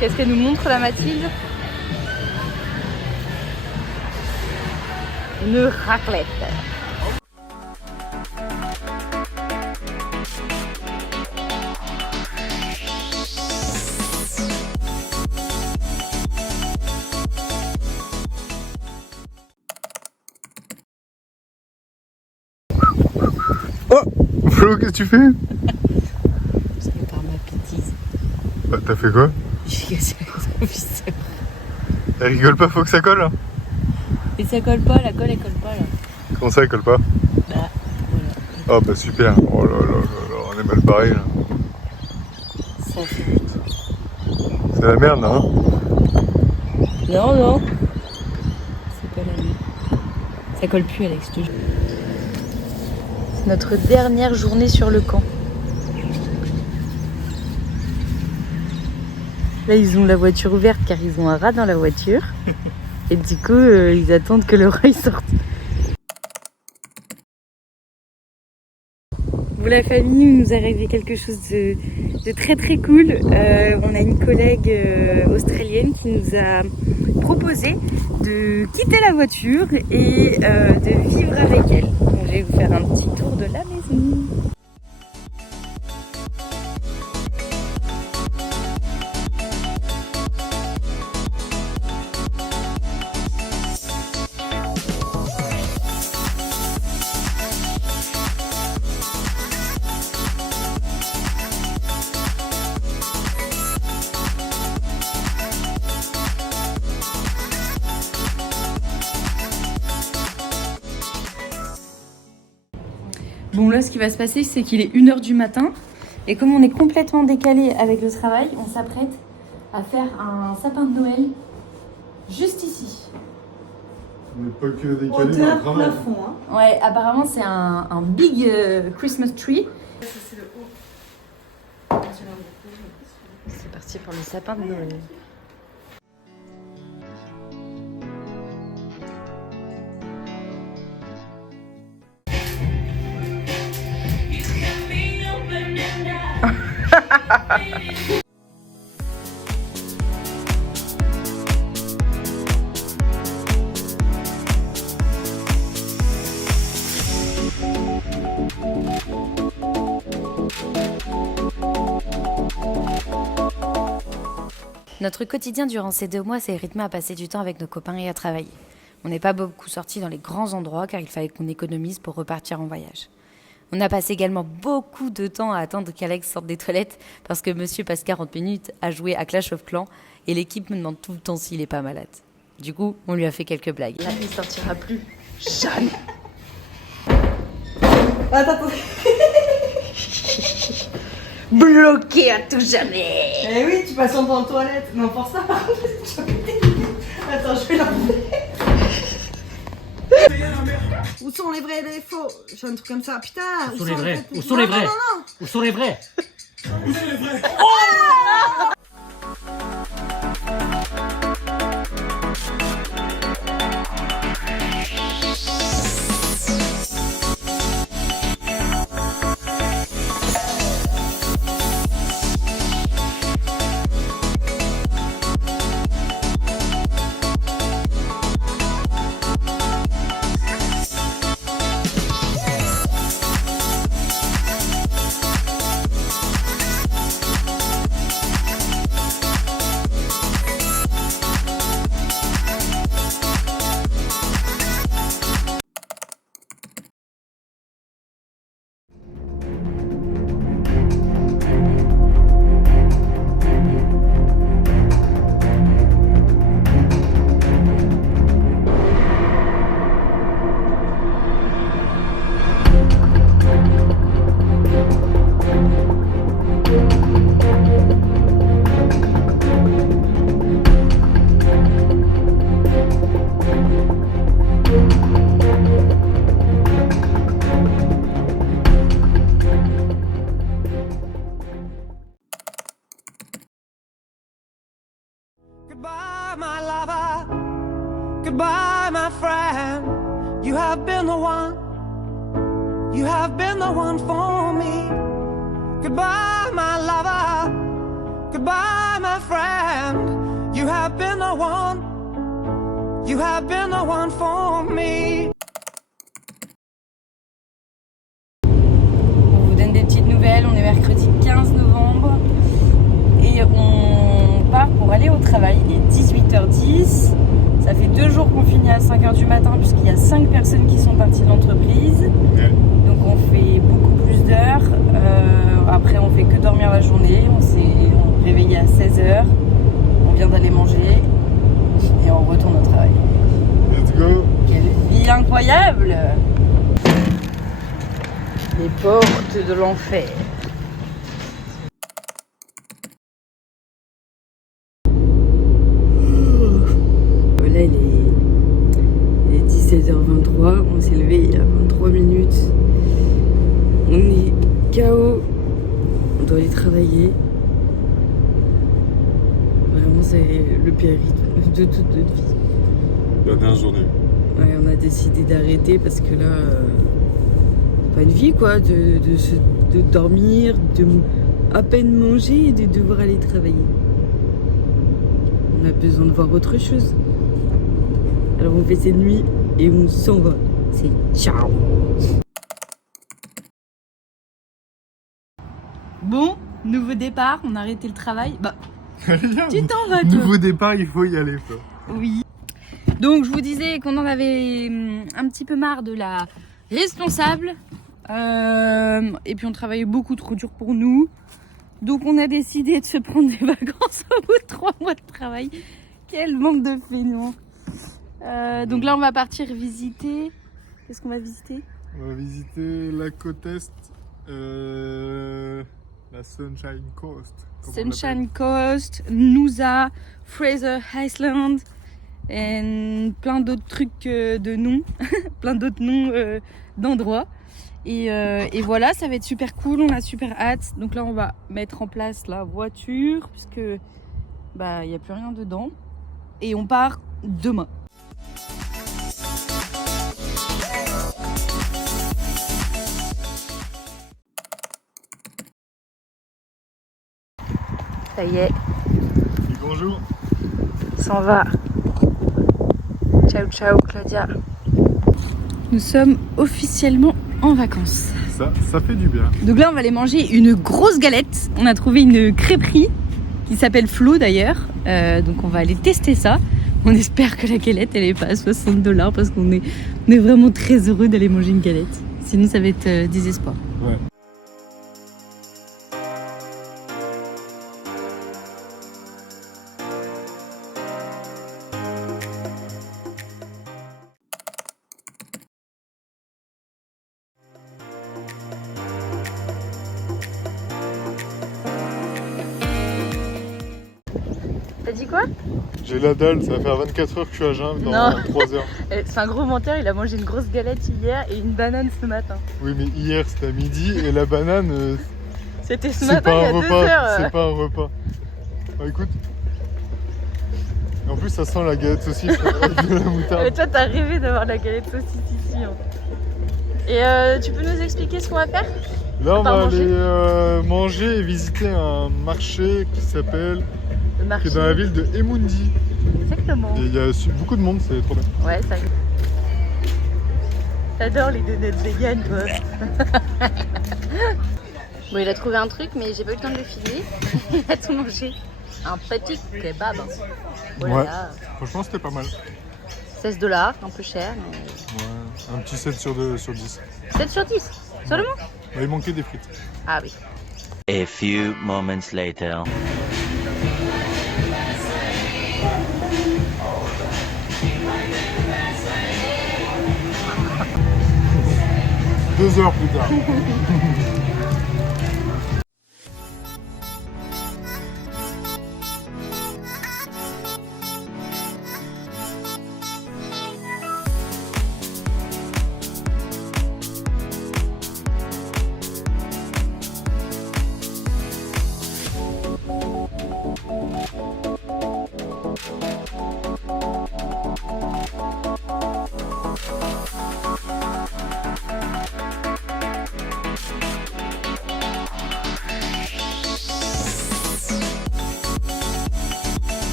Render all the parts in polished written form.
Qu'est-ce qu'elle nous montre, la Mathilde? Une raclette. Oh Flo, qu'est-ce que tu fais? Je prépare ma bêtise. Bah, t'as fait quoi? J'ai cassé la ficelle. Elle rigole pas, faut que ça colle. Et ça colle pas, la colle elle colle pas là. Comment ça, elle colle pas? Bah voilà. Oh bah super. Oh là là là là, on est mal barré là. Ça fait... C'est la merde là, hein? Non, non. C'est pas la nuit. Ça colle plus, Alex, je te jure. C'est notre dernière journée sur le camp. Là, ils ont la voiture ouverte car ils ont un rat dans la voiture. Et du coup, ils attendent que le rat il sorte. Pour la famille, il nous est arrivé quelque chose de très très cool. On a une collègue australienne qui nous a proposé de quitter la voiture et de vivre avec elle. Donc, je vais vous faire un petit tour de la maison. Bon là ce qui va se passer c'est qu'il est 1h du matin et comme on est complètement décalé avec le travail, on s'apprête à faire un sapin de Noël juste ici. On n'est pas que décalé, mais Hauteur plafond, hein. Ouais, apparemment c'est un big Christmas tree. C'est parti pour le sapin de Noël. Notre quotidien durant ces 2 mois s'est rythmé à passer du temps avec nos copains et à travailler. On n'est pas beaucoup sortis dans les grands endroits car il fallait qu'on économise pour repartir en voyage. On a passé également beaucoup de temps à attendre qu'Alex sorte des toilettes parce que monsieur passe 40 minutes à jouer à Clash of Clans et l'équipe me demande tout le temps s'il est pas malade. Du coup, on lui a fait quelques blagues. Là, il sortira plus. Jamais. Attends. Bloqué à tout jamais. Eh oui, tu passes ton temps aux toilettes. Non, pour ça, par contre, tu vas péter. Attends, je vais l'enlever. Où sont les vrais et les faux? J'ai un truc comme ça. Putain. Où sont les vrais? Où sont les vrais? Non. Où sont les vrais? Où sont les vrais? Goodbye, my lover. Goodbye, my friend. You have been the one. You have been the one for me. Goodbye, my lover. Goodbye, my friend. You have been the one for me. On vous donne des petites nouvelles, on est mercredi 15 novembre et on part pour aller au travail. Il est 18h10, ça fait 2 jours qu'on finit à 5h du matin puisqu'il y a 5 personnes qui sont parties de l'entreprise. Donc on fait beaucoup plus d'heures, après on fait que dormir la journée, on s'est réveillé à 16h, on vient d'aller manger et on retourne au travail. Let's go. Quelle vie incroyable! Les portes de l'enfer. Là, il est 17h23. On s'est levé il y a 23 minutes. On est KO. On doit aller travailler. Vraiment, c'est le pire rythme de toute notre vie. La dernière journée. Ouais, on a décidé d'arrêter parce que là, pas une vie quoi, de dormir, de à peine manger et de devoir aller travailler. On a besoin de voir autre chose. Alors on fait cette nuit et on s'en va. C'est ciao. Bon, nouveau départ, on a arrêté le travail. Bah, tu t'en vas toi. Nouveau départ, il faut y aller. Quoi. Oui. Donc je vous disais qu'on en avait un petit peu marre de la responsable. Et puis on travaillait beaucoup trop dur pour nous. Donc on a décidé de se prendre des vacances au bout de 3 mois de travail. Quel manque de feignants. Donc là on va partir visiter. Qu'est-ce qu'on va visiter? On va visiter la côte Est, la Sunshine Coast. comme on Sunshine Coast, Noosa, Fraser Island et plein d'autres trucs de noms. Plein d'autres noms d'endroits. Et voilà, ça va être super cool, on a super hâte. Donc là on va mettre en place la voiture puisque bah il n'y a plus rien dedans. Et on part demain. Ça y est, l'appelle. Et bonjour. s'en va. Ciao ciao Claudia. Nous sommes officiellement en vacances. Ça fait du bien. Donc là on va aller manger une grosse galette. On a trouvé une crêperie qui s'appelle Flo d'ailleurs. Donc on va aller tester ça. On espère que la galette elle est pas à $60 parce qu'on est vraiment très heureux d'aller manger une galette. Sinon ça va être désespoir. Ouais. T'as dit quoi? J'ai la dalle, ça va faire 24 heures que je suis à jeun dans Non. 3 heures. C'est un gros menteur, il a mangé une grosse galette hier et une banane ce matin. Oui, mais hier c'était à midi et la banane, C'était ce c'est matin pas il y un a 2 repas. heures. C'est pas un repas. Bah écoute. Et en plus, ça sent la galette saucisse avec de la Et moutarde. toi t'as rêvé d'avoir la galette saucisse ici. Hein. Et tu peux nous expliquer ce qu'on va faire? Là, on part va manger. aller manger et visiter un marché qui s'appelle. Le Qui marché. est dans la ville de Emundi. Exactement. Et il y a beaucoup de monde, c'est trop bien. Ouais, ça. T'adores les donuts vegan, toi. Bon, il a trouvé un truc, mais j'ai pas eu le temps de le filer. Il a tout mangé. Un petit kebab. Oh là Ouais. là. Franchement, c'était pas mal. $16, un peu cher, mais. Ouais. Un petit 7 sur 10. 7 sur 10, seulement? Ouais, il manquait des frites. Ah oui. A few moments later. Deux heures plus tard.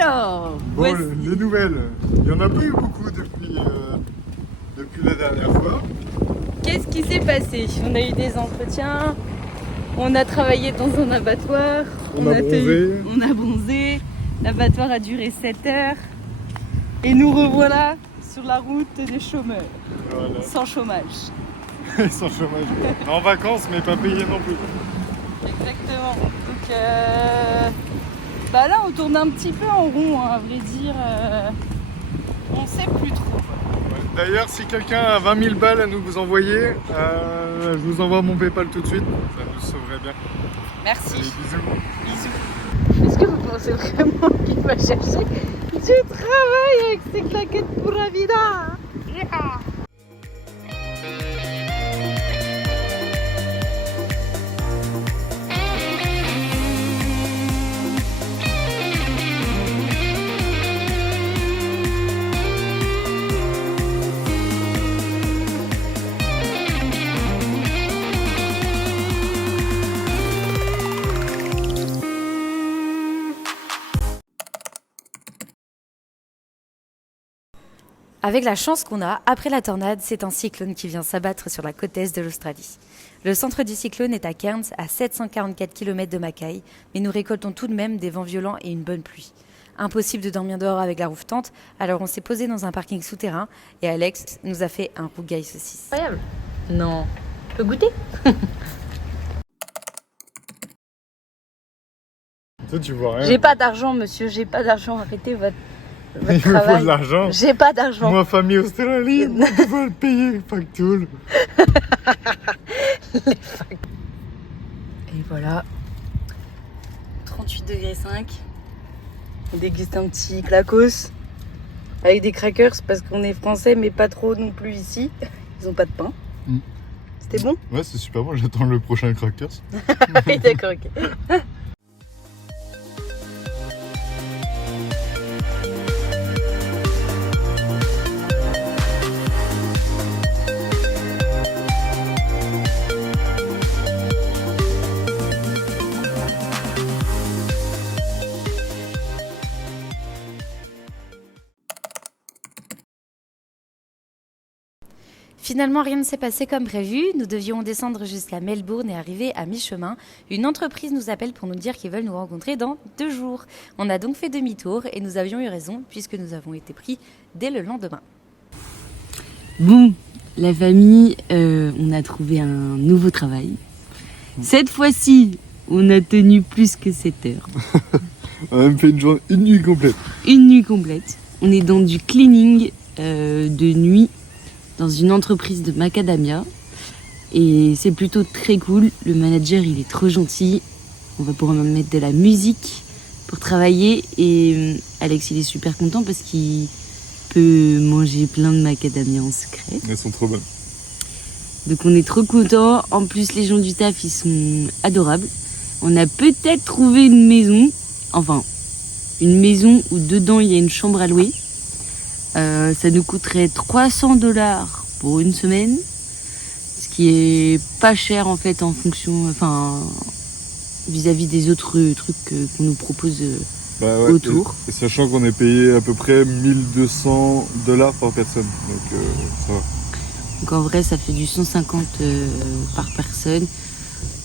Alors, Bon, les nouvelles. Il n'y en a pas eu beaucoup depuis la dernière fois. qu'est-ce qui s'est passé? On a eu des entretiens, on a travaillé dans un abattoir, On a bronzé. on a bronzé, l'abattoir a duré 7 heures et nous revoilà sur la route des chômeurs, Voilà. sans chômage. Sans chômage. En vacances, mais pas payé non plus. Exactement. Donc bah là on tourne un petit peu en rond, hein, à vrai dire. On sait plus trop. D'ailleurs, si quelqu'un a 20 000 balles à nous envoyer, je vous envoie mon PayPal tout de suite. Ça nous sauverait bien. Merci. Allez, bisous. Bisous. Est-ce que vous pensez vraiment qu'il va chercher du travail avec ses claquettes pour la vida? Avec la chance qu'on a, après la tornade, c'est un cyclone qui vient s'abattre sur la côte est de l'Australie. Le centre du cyclone est à Cairns, à 744 km de Mackay, mais nous récoltons tout de même des vents violents et une bonne pluie. Impossible de dormir dehors avec la roof tente, alors on s'est posé dans un parking souterrain et Alex nous a fait un rougail saucisse. Incroyable. Non. Tu peux goûter? Toi, tu vois rien. J'ai pas d'argent, monsieur, j'ai pas d'argent. Arrêtez votre Il me faut travail. de l'argent. J'ai pas d'argent. Moi, famille australienne, moi, tu vas le payer, factule. Et voilà. 38 degrés 5. On déguste un petit clacos avec des crackers parce qu'on est français mais pas trop non plus ici. Ils ont pas de pain. Mm. C'était bon? Ouais, c'est super bon, j'attends le prochain Crackers. Oui, d'accord, ok. Finalement, rien ne s'est passé comme prévu. Nous devions descendre jusqu'à Melbourne et arriver à mi-chemin. Une entreprise nous appelle pour nous dire qu'ils veulent nous rencontrer dans 2 jours. On a donc fait demi-tour et nous avions eu raison puisque nous avons été pris dès le lendemain. Bon, la famille, on a trouvé un nouveau travail. Cette fois-ci, on a tenu plus que 7 heures. On a même fait une nuit complète. Une nuit complète. On est dans du cleaning de nuit dans une entreprise de macadamia. Et c'est plutôt très cool. Le manager, il est trop gentil. On va pouvoir même mettre de la musique pour travailler. Et Alex, il est super content parce qu'il peut manger plein de macadamia en secret. Elles sont trop bonnes. Donc on est trop contents. En plus, les gens du taf, ils sont adorables. On a peut-être trouvé une maison. Enfin, une maison où dedans, il y a une chambre à louer. Ça nous coûterait $300 pour une semaine. Ce qui est pas cher en fait en fonction... Enfin, vis-à-vis des autres trucs qu'on nous propose autour. Et sachant qu'on est payé à peu près $1 200 par personne. Donc ça va. Donc en vrai, ça fait du 150 par personne.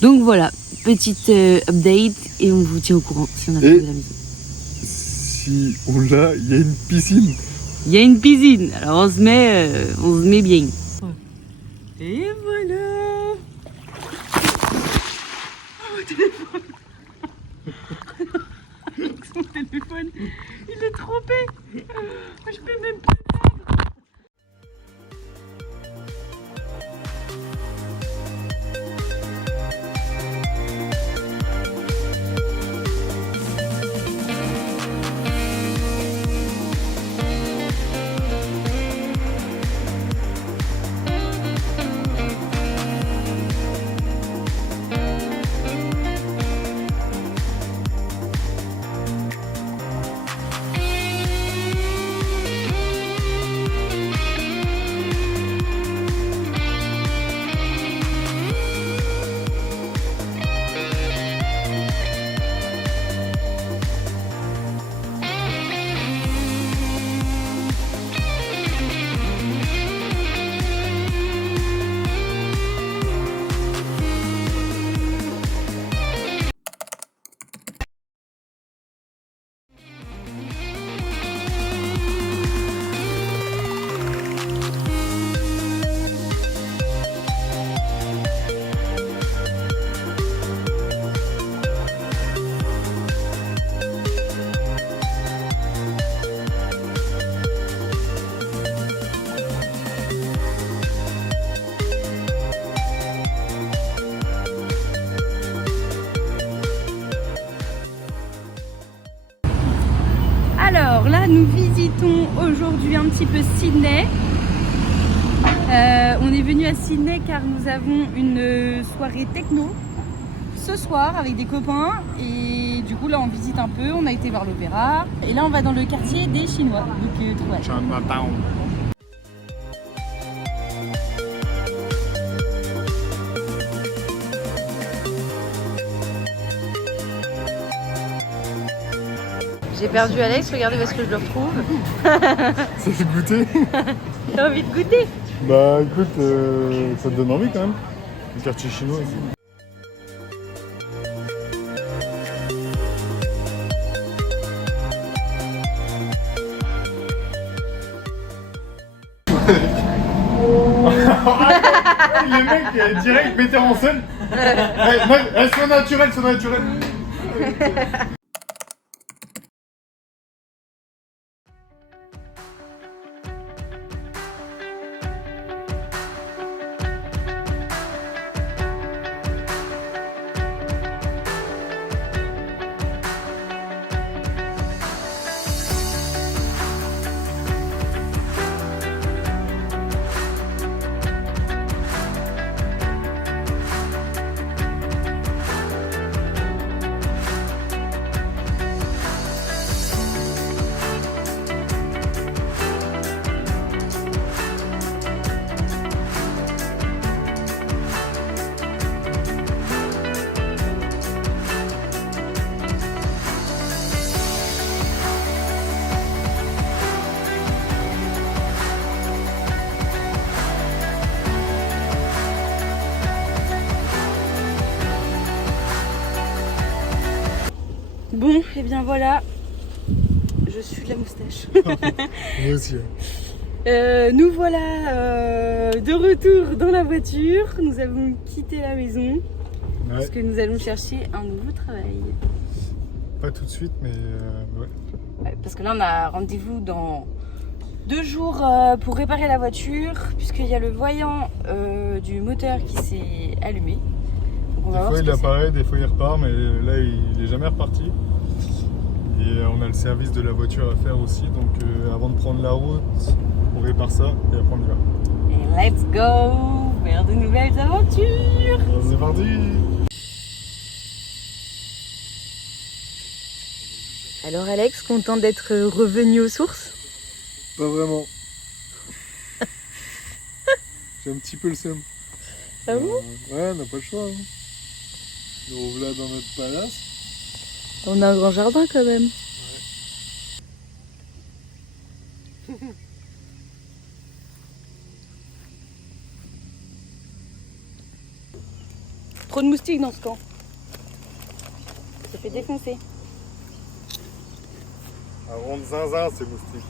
Donc voilà, petite update et on vous tient au courant si on a trouvé la maison. Si on l'a, il y a une piscine. Il y a une piscine, alors on se met bien. Et voilà. Mon téléphone, il est trempé. Je peux même pas. aujourd'hui un petit peu Sydney. On est venu à Sydney car nous avons une soirée techno ce soir avec des copains et du coup là on visite un peu, on a été voir l'opéra et là on va dans le quartier des Chinois, donc ouais. Chinatown. J'ai perdu Alex, regardez où est-ce que je le retrouve. Ça fait goûter. T'as envie de goûter? Bah écoute, ça te donne envie quand même. Le quartier chinois aussi. Les mecs direct metteur en scène. Elles sont naturelles, sont naturelles. Bon, et bien voilà, je suis de la moustache. Moi aussi. Nous voilà de retour dans la voiture. Nous avons quitté la maison parce que nous allons chercher un nouveau travail. Pas tout de suite, mais ouais. Ouais, parce que là on a rendez-vous dans 2 jours pour réparer la voiture puisqu'il y a le voyant du moteur qui s'est allumé. Donc, on va Des voir fois ce il que c'est. apparaît, des fois il repart, mais là il est jamais reparti. Et on a le service de la voiture à faire aussi, donc avant de prendre la route, on répare ça et après on y va. Et let's go vers de nouvelles aventures. C'est parti. Alors Alex, content d'être revenu aux sources? Pas vraiment. J'ai un petit peu le seum. Ah bon? Ouais, on n'a pas le choix. Hein. Nous revoilà dans notre palace. On a un grand jardin quand même. Trop de moustiques dans ce camp. Ça fait défoncer. Un rond de zinzin, ces moustiques.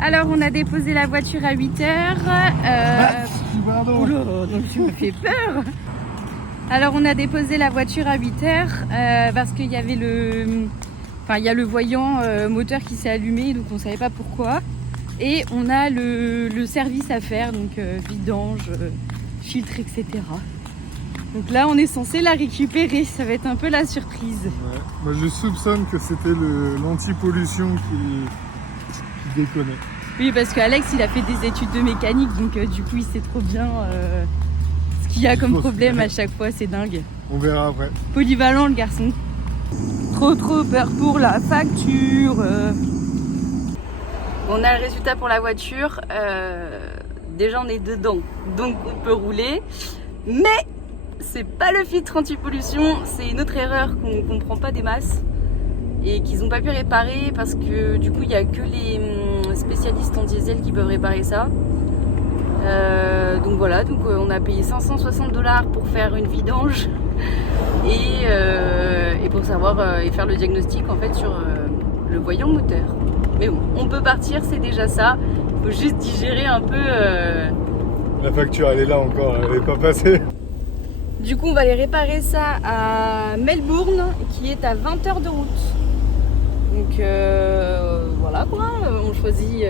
Alors on a déposé la voiture à 8h. Pardon. Oula, donc tu me fais peur. Alors on a déposé la voiture à 8h parce qu'il y avait il y a le voyant moteur qui s'est allumé, donc on ne savait pas pourquoi. Et on a le service à faire, donc vidange, filtre, etc. Donc là on est censé la récupérer, ça va être un peu la surprise. Ouais. Moi je soupçonne que c'était l'anti-pollution qui déconnait. Oui, parce qu'Alex il a fait des études de mécanique, donc du coup il sait trop bien ce qu'il y a comme problème à chaque fois, c'est dingue. On verra après. Polyvalent le garçon. Trop peur pour la facture. On a le résultat pour la voiture. Déjà on est dedans, donc on peut rouler. Mais c'est pas le filtre anti-pollution, c'est une autre erreur qu'on comprend pas des masses et qu'ils n'ont pas pu réparer parce que du coup il n'y a que les spécialistes en diesel qui peuvent réparer ça. Donc voilà, on a payé 560$ pour faire une vidange et pour savoir et faire le diagnostic en fait sur le voyant moteur. Mais bon, on peut partir, c'est déjà ça. Il faut juste digérer un peu. La facture elle est là encore, elle n'est pas passée. Du coup, on va aller réparer ça à Melbourne, qui est à 20h de route. Donc voilà quoi, on choisit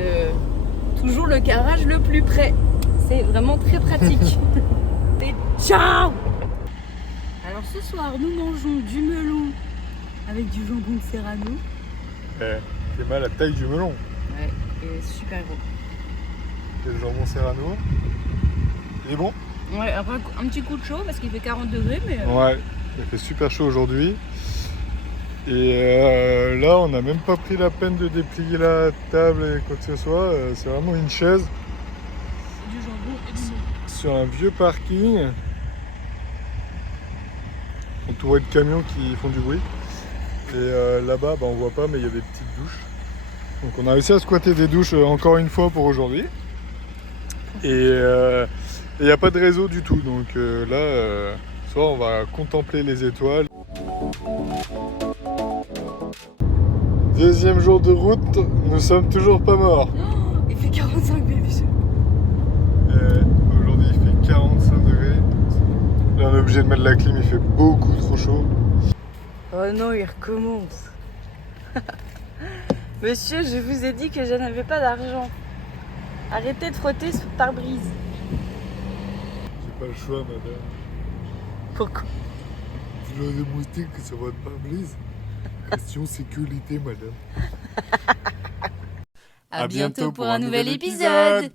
toujours le garage le plus près. C'est vraiment très pratique. Et ciao! Alors ce soir, nous mangeons du melon avec du jambon de Serrano. C'est mal la taille du melon. Ouais, et super gros. Et le jambon Serrano. Il est bon? Ouais, après un petit coup de chaud parce qu'il fait 40 degrés, mais. Ouais, il fait super chaud aujourd'hui. Et là, on n'a même pas pris la peine de déplier la table et quoi que ce soit. C'est vraiment une chaise Du jambon et du melon. sur un vieux parking, entouré de camions qui font du bruit. Et là-bas, on voit pas, mais il y a des petites douches. Donc on a réussi à squatter des douches encore une fois pour aujourd'hui. Et il n'y a pas de réseau du tout. Donc là, ce soir, on va contempler les étoiles. Deuxième jour de route, nous sommes toujours pas morts. Oh, il fait 45 bébés. Aujourd'hui, il fait 45 degrés. Là, on est obligé de mettre la clim, il fait beaucoup trop chaud. Oh non, il recommence. Monsieur, je vous ai dit que je n'avais pas d'argent. Arrêtez de frotter sur le pare-brise. J'ai pas le choix, madame. Pourquoi? Tu l'as démontré que ça va pas brise. Question sécurité, madame. À bientôt pour un nouvel épisode.